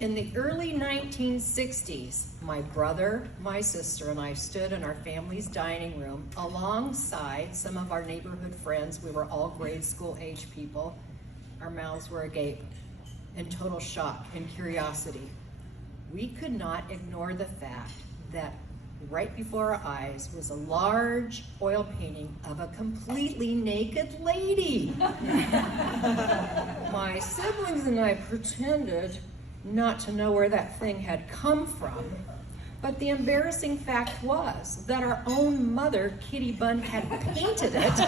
In the early 1960s, my brother, my sister, and I stood in our family's dining room alongside some of our neighborhood friends. We were all grade school age people. Our mouths were agape in total shock and curiosity. We could not ignore the fact that right before our eyes was a large oil painting of a completely naked lady. My siblings and I pretended not to know where that thing had come from, but the embarrassing fact was that our own mother, Kitty Bunn, had painted it and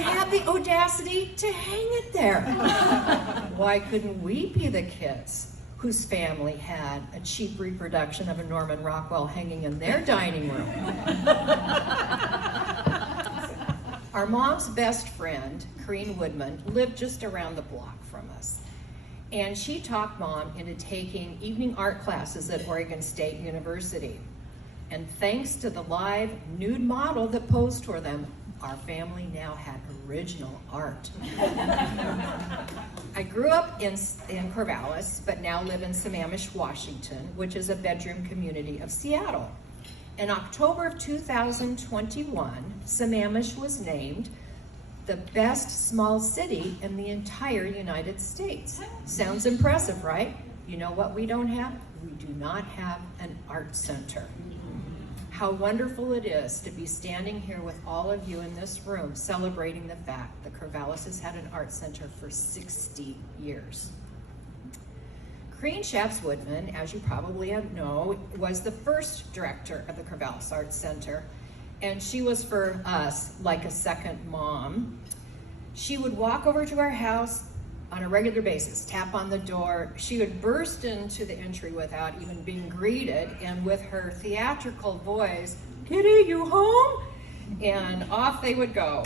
had the audacity to hang it there. Why couldn't we be the kids whose family had a cheap reproduction of a Norman Rockwell hanging in their dining room? Our mom's best friend, Corinne Woodman, lived just around the block from us. And she talked Mom into taking evening art classes at Oregon State University. And thanks to the live nude model that posed for them, our family now had original art. I grew up in Corvallis, but now live in Sammamish, Washington, which is a bedroom community of Seattle. In October of 2021, Sammamish was named the best small city in the entire United States. Sounds impressive, right? You know what we don't have? We do not have an art center. How wonderful it is to be standing here with all of you in this room celebrating the fact that Corvallis has had an art center for 60 years. Corinne Shaps Woodman, as you probably know, was the first director of the Corvallis Arts Center, and she was for us like a second mom. She would walk over to our house on a regular basis, tap on the door. She would burst into the entry without even being greeted, and with her theatrical voice, "Kitty, you home?" And off they would go.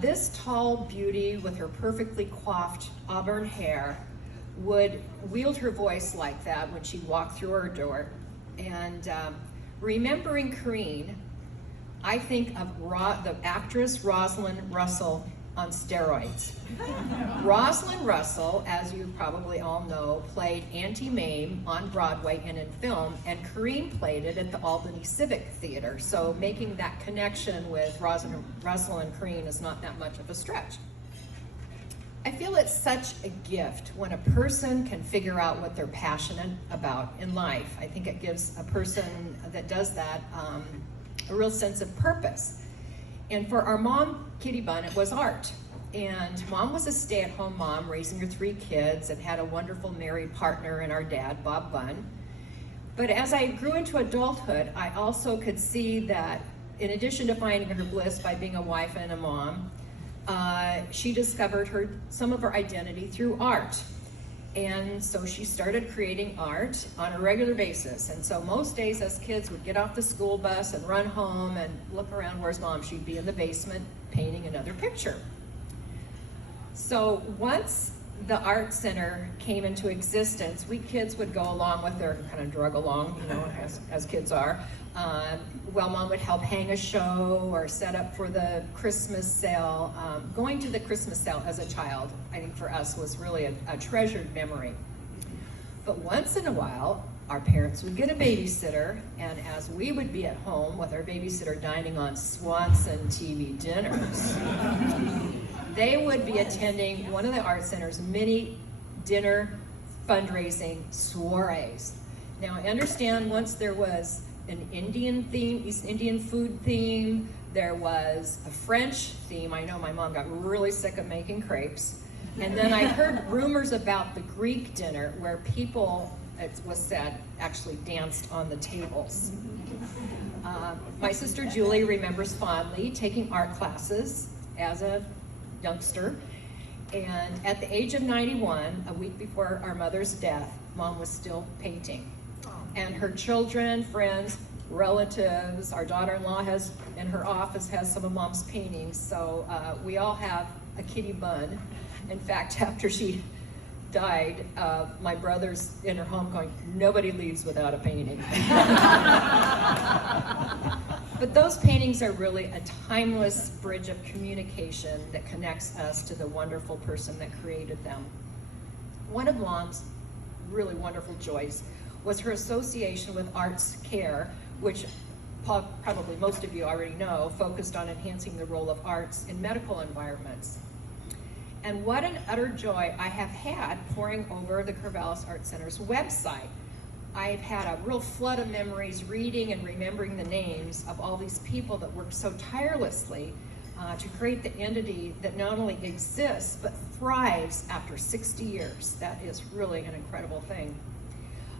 This tall beauty with her perfectly coiffed auburn hair would wield her voice like that when she'd walk through her door. And remembering Corinne, I think of the actress Rosalind Russell on steroids. Rosalind Russell, as you probably all know, played Auntie Mame on Broadway and in film, and Corinne played it at the Albany Civic Theater. So making that connection with Rosalind Russell and Corinne is not that much of a stretch. I feel it's such a gift when a person can figure out what they're passionate about in life. I think it gives a person that does that a real sense of purpose. And for our mom, Kitty Bunn, it was art. And Mom was a stay-at-home mom raising her 3 kids and had a wonderful married partner in our dad, Bob Bunn. But as I grew into adulthood, I also could see that in addition to finding her bliss by being a wife and a mom, she discovered some of her identity through art. And so she started creating art on a regular basis. And so most days as kids would get off the school bus and run home and look around, where's Mom? She'd be in the basement painting another picture. So once the art center came into existence, we kids would go along with her, kind of drug along, you know, as kids are. Well, Mom would help hang a show or set up for the Christmas sale. Going to the Christmas sale as a child, I think for us was really a treasured memory. But once in a while, our parents would get a babysitter, and as we would be at home with our babysitter dining on Swanson TV dinners, they would be attending one of the art center's many dinner fundraising soirees. Now I understand once there was an Indian theme, East Indian food theme, there was a French theme. I know my mom got really sick of making crepes. And then I heard rumors about the Greek dinner where people, it was said, actually danced on the tables. My sister Julie remembers fondly taking art classes as a youngster. And at the age of 91, a week before our mother's death, Mom was still painting. And her children, friends, relatives, our daughter-in-law has, in her office, has some of Mom's paintings. So we all have a Kitty Bunn. In fact, after she died, my brother's in her home going, nobody leaves without a painting. But those paintings are really a timeless bridge of communication that connects us to the wonderful person that created them. One of Mom's really wonderful joys was her association with Arts Care, which probably most of you already know, focused on enhancing the role of arts in medical environments. And what an utter joy I have had poring over the Corvallis Art Center's website. I've had a real flood of memories reading and remembering the names of all these people that worked so tirelessly to create the entity that not only exists, but thrives after 60 years. That is really an incredible thing.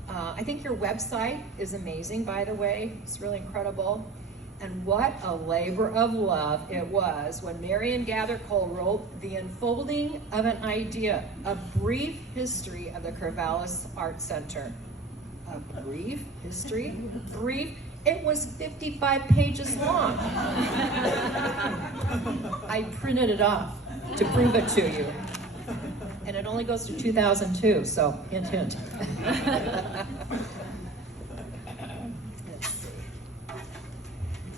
I think your website is amazing, by the way. It's really incredible. And what a labor of love it was when Marian Gathercole wrote The Unfolding of an Idea, a brief history of the Corvallis Art Center. A brief history? Brief? It was 55 pages long. I printed it off to prove it to you. And it only goes to 2002, so hint, hint. Let's see.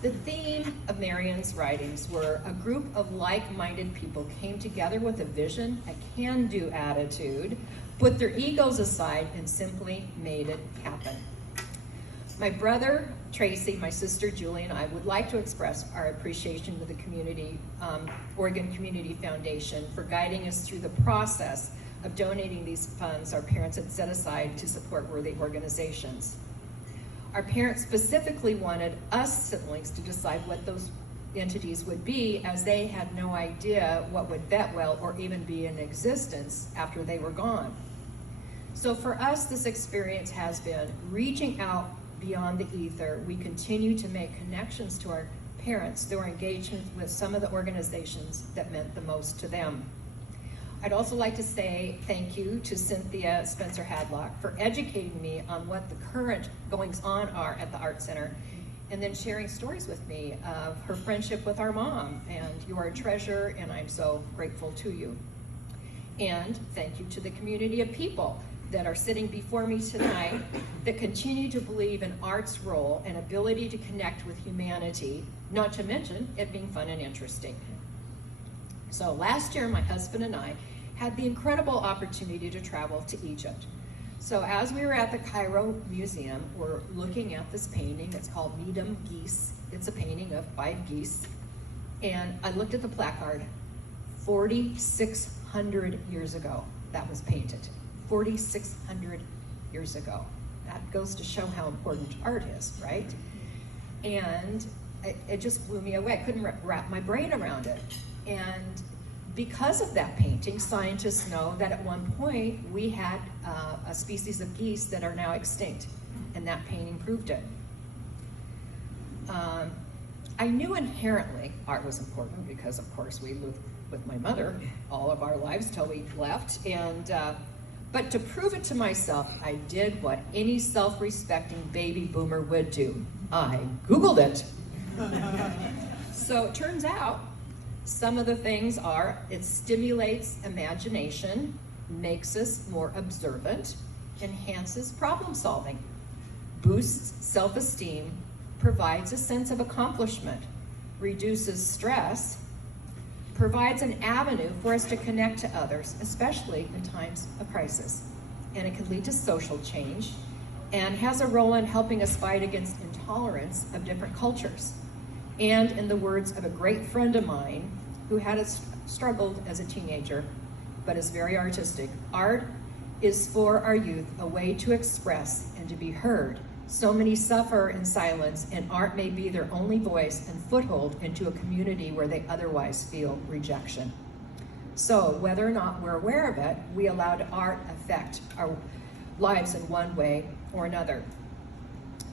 The theme of Marian's writings were a group of like-minded people came together with a vision, a can-do attitude, put their egos aside, and simply made it happen. My brother, Tracy, my sister, Julie, and I would like to express our appreciation to the community, Oregon Community Foundation for guiding us through the process of donating these funds our parents had set aside to support worthy organizations. Our parents specifically wanted us siblings to decide what those entities would be, as they had no idea what would vet well or even be in existence after they were gone. So for us, this experience has been reaching out beyond the ether. We continue to make connections to our parents through our engagement with some of the organizations that meant the most to them. I'd also like to say thank you to Cynthia Spencer Hadlock for educating me on what the current goings-on are at the Art Center, and then sharing stories with me of her friendship with our mom. And you are a treasure, and I'm so grateful to you. And thank you to the community of people that are sitting before me tonight that continue to believe in art's role and ability to connect with humanity, not to mention it being fun and interesting. So last year, my husband and I had the incredible opportunity to travel to Egypt. So as we were at the Cairo Museum, we're looking at this painting. It's called Medum Geese. It's a painting of 5 geese. And I looked at the placard. 4,600 years ago, that was painted. 4,600 years ago. That goes to show how important art is, right? And it just blew me away. I couldn't wrap my brain around it. And because of that painting, scientists know that at one point we had a species of geese that are now extinct, and that painting proved it. I knew inherently art was important because, of course, we lived with my mother all of our lives till we left, and but to prove it to myself, I did what any self-respecting baby boomer would do. I Googled it. So it turns out some of the things are, it stimulates imagination, makes us more observant, enhances problem solving, boosts self-esteem, provides a sense of accomplishment, reduces stress, provides an avenue for us to connect to others, especially in times of crisis. And it can lead to social change and has a role in helping us fight against intolerance of different cultures. And in the words of a great friend of mine who had struggled as a teenager, but is very artistic, art is for our youth a way to express and to be heard. So many suffer in silence, and art may be their only voice and foothold into a community where they otherwise feel rejection. So whether or not we're aware of it, we allow art affect our lives in one way or another.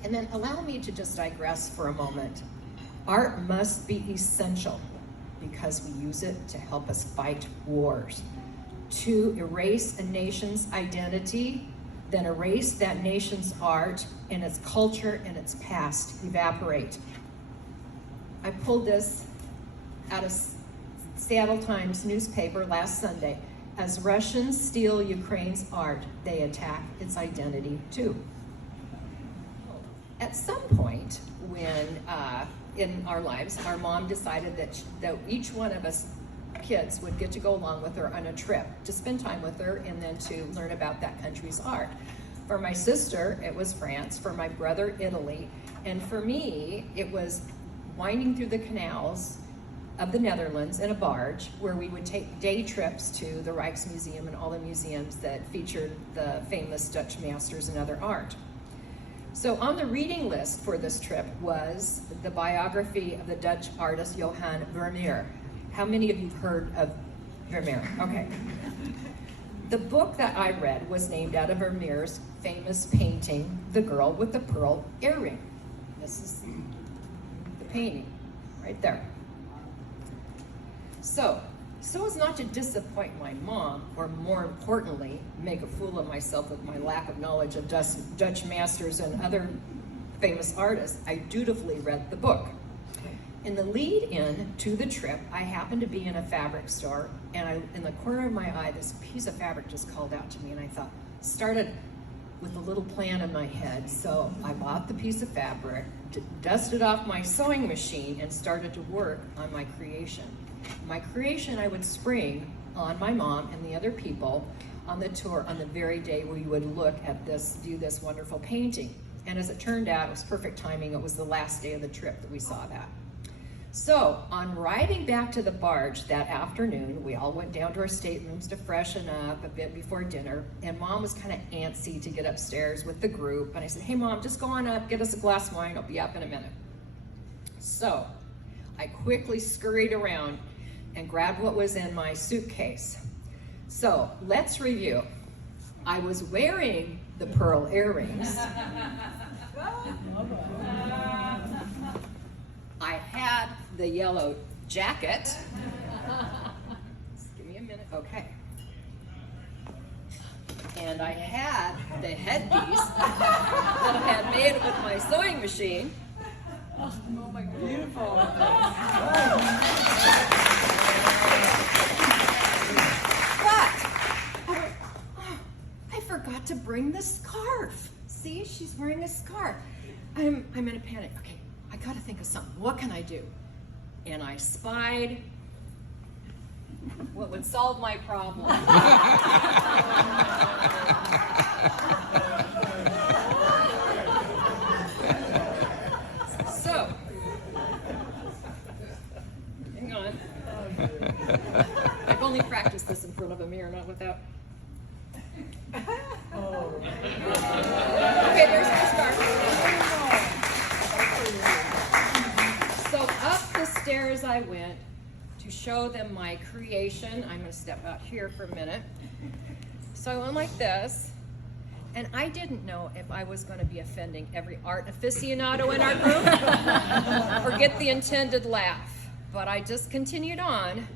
And then allow me to just digress for a moment. Art must be essential because we use it to help us fight wars, to erase a nation's identity, then erase that nation's art and its culture and its past evaporate. I pulled this out of Seattle Times newspaper last Sunday. As Russians steal Ukraine's art, they attack its identity too. At some point when in our lives, our mom decided that each one of us kids would get to go along with her on a trip to spend time with her and then to learn about that country's art. For my sister, it was France. For my brother, Italy. And for me, it was winding through the canals of the Netherlands in a barge, where we would take day trips to the Rijksmuseum and all the museums that featured the famous Dutch masters and other art. So on the reading list for this trip was the biography of the Dutch artist Johan Vermeer. How many of you have heard of Vermeer? Okay. The book that I read was named out of Vermeer's famous painting, The Girl with the Pearl Earring. This is the painting right there. So as not to disappoint my mom, or more importantly, make a fool of myself with my lack of knowledge of Dutch masters and other famous artists, I dutifully read the book. In the lead-in to the trip, I happened to be in a fabric store, and in the corner of my eye, this piece of fabric just called out to me, and I thought, started with a little plan in my head. So I bought the piece of fabric, dusted off my sewing machine, and started to work on my creation. My creation I would spring on my mom and the other people on the tour on the very day we would look at this, view this wonderful painting. And as it turned out, it was perfect timing. It was the last day of the trip that we saw that. So on riding back to the barge that afternoon, we all went down to our staterooms to freshen up a bit before dinner, and Mom was kind of antsy to get upstairs with the group. And I said, hey Mom, just go on up, get us a glass of wine, I'll be up in a minute. So I quickly scurried around and grabbed what was in my suitcase. So let's review. I was wearing the pearl earrings. I had the yellow jacket. Just give me a minute, okay. And I had the headpiece that I had made with my sewing machine. Oh my God. Beautiful. I forgot to bring the scarf. See, she's wearing a scarf. I'm in a panic. Okay, I gotta think of something. What can I do? And I spied what would solve my problem. So, hang on. I've only practiced this in front of a mirror, not without. Okay, there's my scarf. So up the stairs I went to show them my creation. I'm going to step out here for a minute. So I went like this, and I didn't know if I was going to be offending every art aficionado in our group or get the intended laugh. But I just continued on,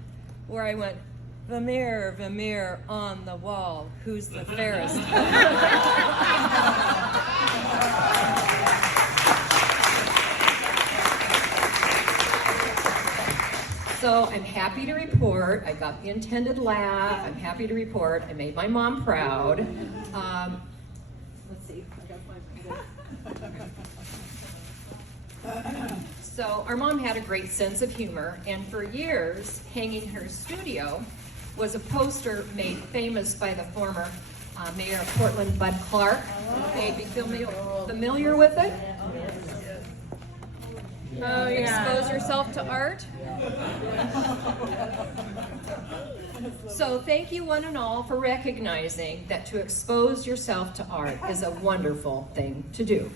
where I went, Vermeer, Vermeer on the wall, who's the fairest? So I'm happy to report I got the intended laugh. I'm happy to report I made my mom proud. Let's see. I gotta find So our mom had a great sense of humor, and for years, hanging in her studio was a poster made famous by the former mayor of Portland, Bud Clark. Okay, be familiar with it? Oh, yeah. Expose yourself to art. So thank you one and all for recognizing that to expose yourself to art is a wonderful thing to do.